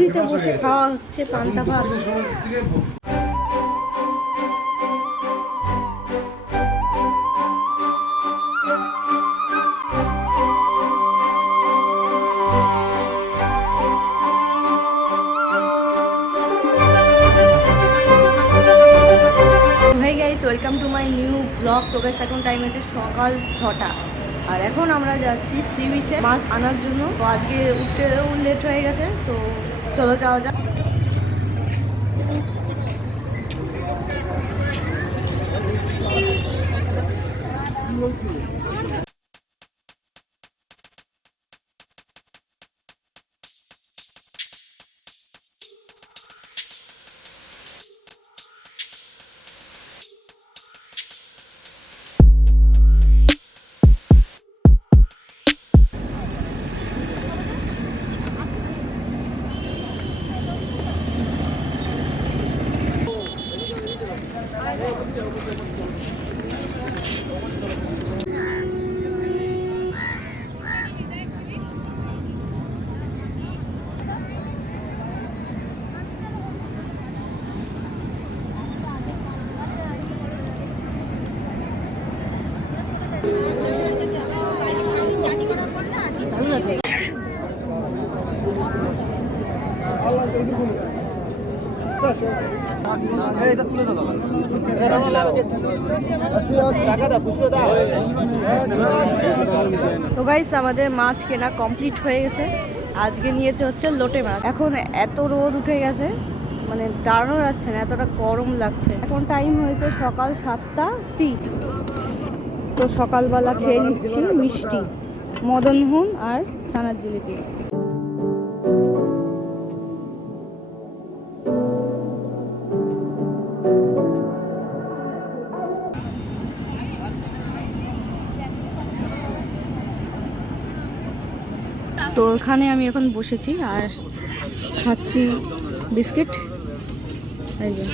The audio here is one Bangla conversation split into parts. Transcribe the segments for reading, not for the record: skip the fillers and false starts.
পুরীতে বসে খাওয়া হচ্ছে পান্তা ভাত। Hi guys, welcome to my new blog. তো গাইস এখন টাইম হচ্ছে সকাল 6টা আর এখন আমরা যাচ্ছি সি বিচে মাছ আনার জন্য। তো আজকে উঠতেও লেট হয়ে গেছে, তো চলো যাওয়া যাক। তো গাইস আমাদের মাছ কেনা কমপ্লিট হয়ে গেছে। আজকে নিয়েছে হচ্ছে লোটে মাছ। এখন এত রোদ উঠে গেছে, মানে দাঁড়ানো যাচ্ছে না, এতটা গরম লাগছে। এখন টাইম হয়েছে সকাল 7টা 30। তো সকালবেলা খেয়ে নিচ্ছি মিষ্টি, মদনমোহন আর ছানার জিলিপি। তো এখানে আমি এখন বসেছি আর খাচ্ছি বিস্কিট। এই যে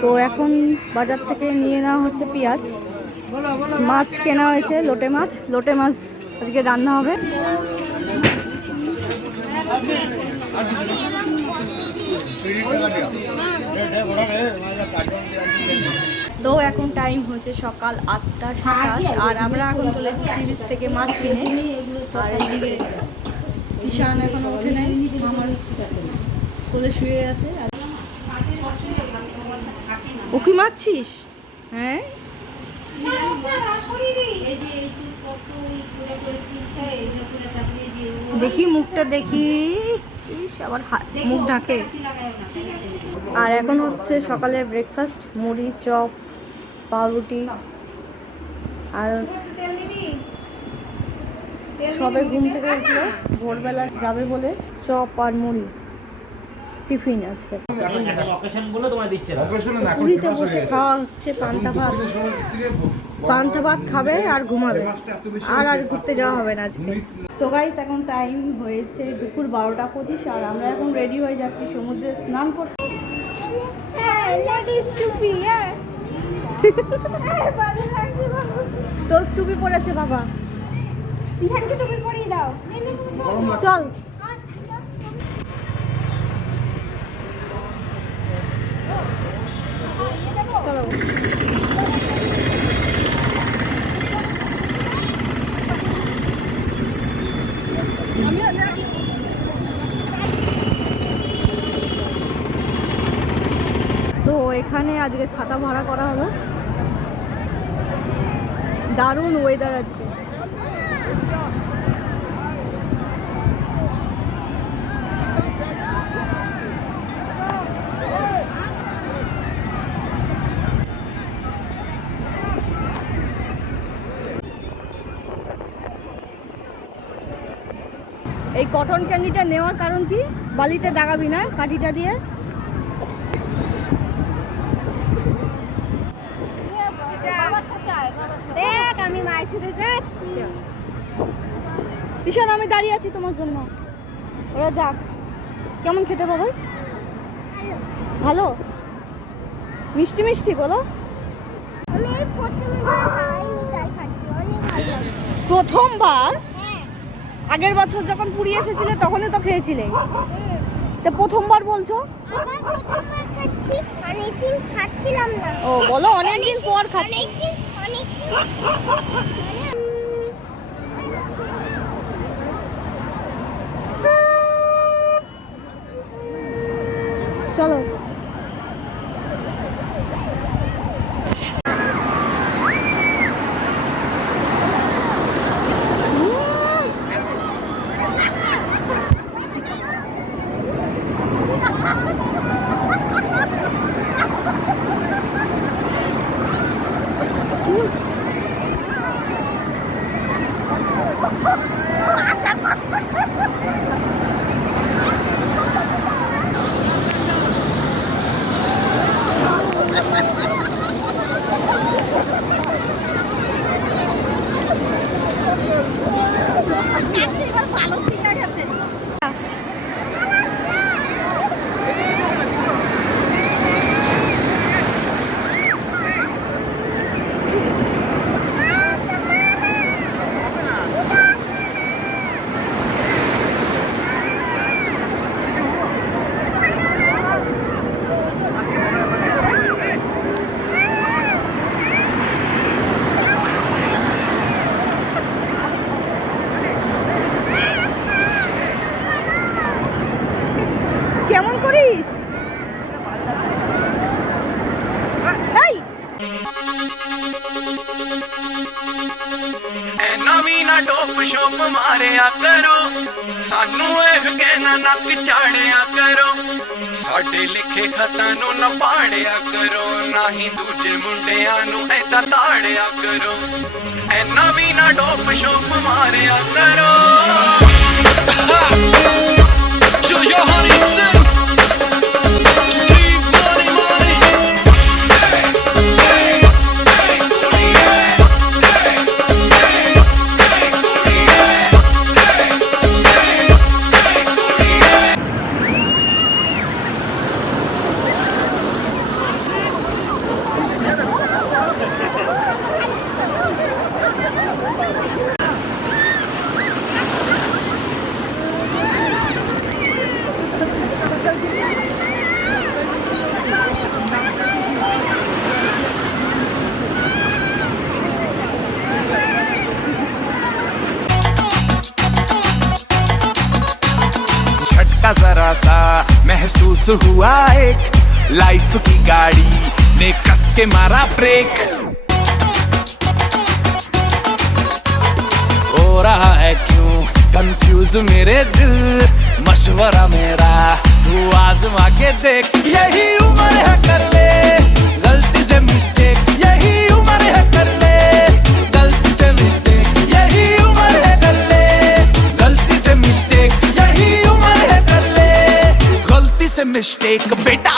তো এখন বাজার থেকে নিয়ে নেওয়া হচ্ছে পেঁয়াজ। মাছ কেনা হয়েছে লোটে মাছ। লোটে মাছ আজকে রান্না হবে। তো এখন টাইম হচ্ছে সকাল 8টা 27 আর আমরা এখন চলে এসেছি সি বিচ থেকে মাছ কিনে। আর এদিকে কিষান এখনো উঠে নেই, আমার কোলে শুয়ে আছে। ও কি মারছিস? হ্যাঁ দেখি মুখটা দেখি, আবার মুখ ঢাকে। আর এখন হচ্ছে সকালে ব্রেকফাস্ট, মুড়ি, চপ, পাউরুটি। আর সবে ঘুম থেকে উঠলো, ভোরবেলা যাবে বলে চপ আর মুড়ি টিফিন আজকে। পুরীতে বসে খাওয়া হচ্ছে পান্তা ভাত। পান্তা ভাত খাবে আর ঘুমাবে, আর আজ ঘুরতে যাওয়া হবে না আজকে। তো গাইস এখন টাইম হয়েছে দুপুর 12টা 25 আর আমরা এখন রেডি হয়ে যাচ্ছি সমুদ্রে স্নান করতে। তো টুপি পরেছে বাবা, টুপি পরিয়ে দাও। চল চলো। তো এখানে আজকে ছাতা ভাড়া করা হলো। দারুণ ওয়েদার আজকে। এই কটন ক্যান্ডিটা নেওয়ার কারণ কি? বালিতে দাগাবি না কাঠিটা দিয়ে। দেখ আমি মায়ের সাথে যাচ্ছি। ঈশান আমি দাঁড়িয়ে আছি তোমার জন্য। ওরা যাক। কেমন খেতে পাবো? ভালো, মিষ্টি মিষ্টি বলো। আমি প্রথমে খাইনি, তাই খাচ্ছি, অনেক ভালো লাগে। প্রথমবার আগের বছর যখন পুরী এসেছিলে তখনই তো খেয়েছিলে, তো প্রথমবার বলছো? অনেকদিন খাচ্ছিলাম না। ও বলো অনেকদিন পর খাচ্ছি। চলো ভালো ঠিক আছে। কেমন করিস? ਨਵੀਂ ਨਾ ਟੋਪ ਸ਼ੋਪ ਮਾਰਿਆ ਕਰੋ, ਸਾਨੂੰ ਇਹ ਕਹਿਣਾ ਨੱਕ ਚਾੜਿਆ ਕਰੋ, ਸਾਡੇ ਲਿਖੇ ਖਤਾਂ ਨੂੰ ਨਾ ਪਾੜਿਆ ਕਰੋ, ਨਾ ਹੀ ਦੂਜੇ ਮੁੰਡਿਆਂ ਨੂੰ ਏਦਾਂ ਤਾੜਿਆ ਕਰੋ, ਐ ਨਵੀਂ ਨਾ ਟੋਪ ਸ਼ੋਪ ਮਾਰਿਆ ਕਰੋ। Show your honey sing. जरा सा महसूस हुआ एक लाइफ की गाड़ी ने कस के मारा ब्रेक, हो रहा है क्यों कंफ्यूज मेरे दिल, मशवरा मेरा तू आजमा के देख, यही उम्र है कर ले गलती से मिस्टेक, यही उम्र है कर ले गलती से मिस्टेक, यही उम्र है कर ले गलती से मिस्टेक, यही उम्र है कर ले गलती से मिस्टेक बेटा।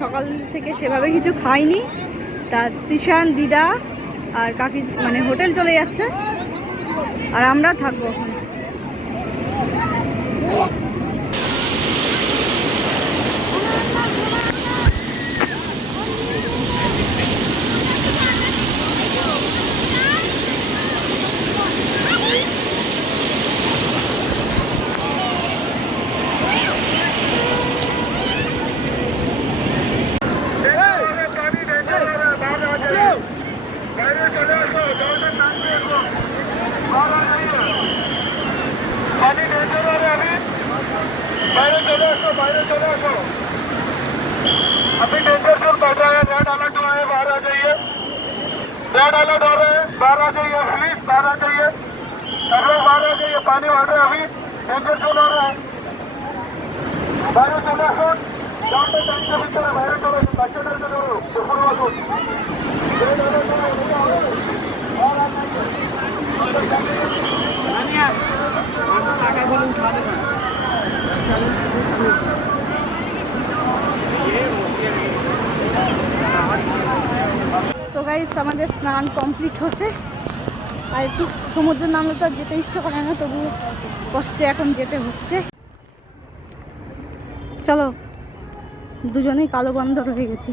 সকাল থেকে সেভাবে কিছু খাইনি। তা তৃষান, দিদা আর কাকি মানে হোটেল চলে যাচ্ছে, আর আমরা থাকবো ওখানে। अभी डेंजर जोन बढ़ रहा है, रेड अलर्ट हुआ है, बाहर आ जाइए। रेड अलर्ट हो रहे हैं, बाहर आ जाइए प्लीज, बाहर आ जाइए, सब लोग बाहर आ जाइए। पानी बढ़ रहा है, अभी डेंजर जोन हो रहा है, बाहर चले আসো। जहाँ पे टैंक के भीतर है बाहर चले, बच्चे डर के दौड़ो, ऊपर वालों रेड अलर्ट हो रहा है, बाहर आ जाइए। তো গাইস আমাদের স্নান কমপ্লিট হচ্ছে, আর একটু সমুদ্রে নামলে তো আর যেতে ইচ্ছে করে না, তবু কষ্টে এখন যেতে হচ্ছে। চলো, দুজনেই কালো বান্দর হয়ে গেছে।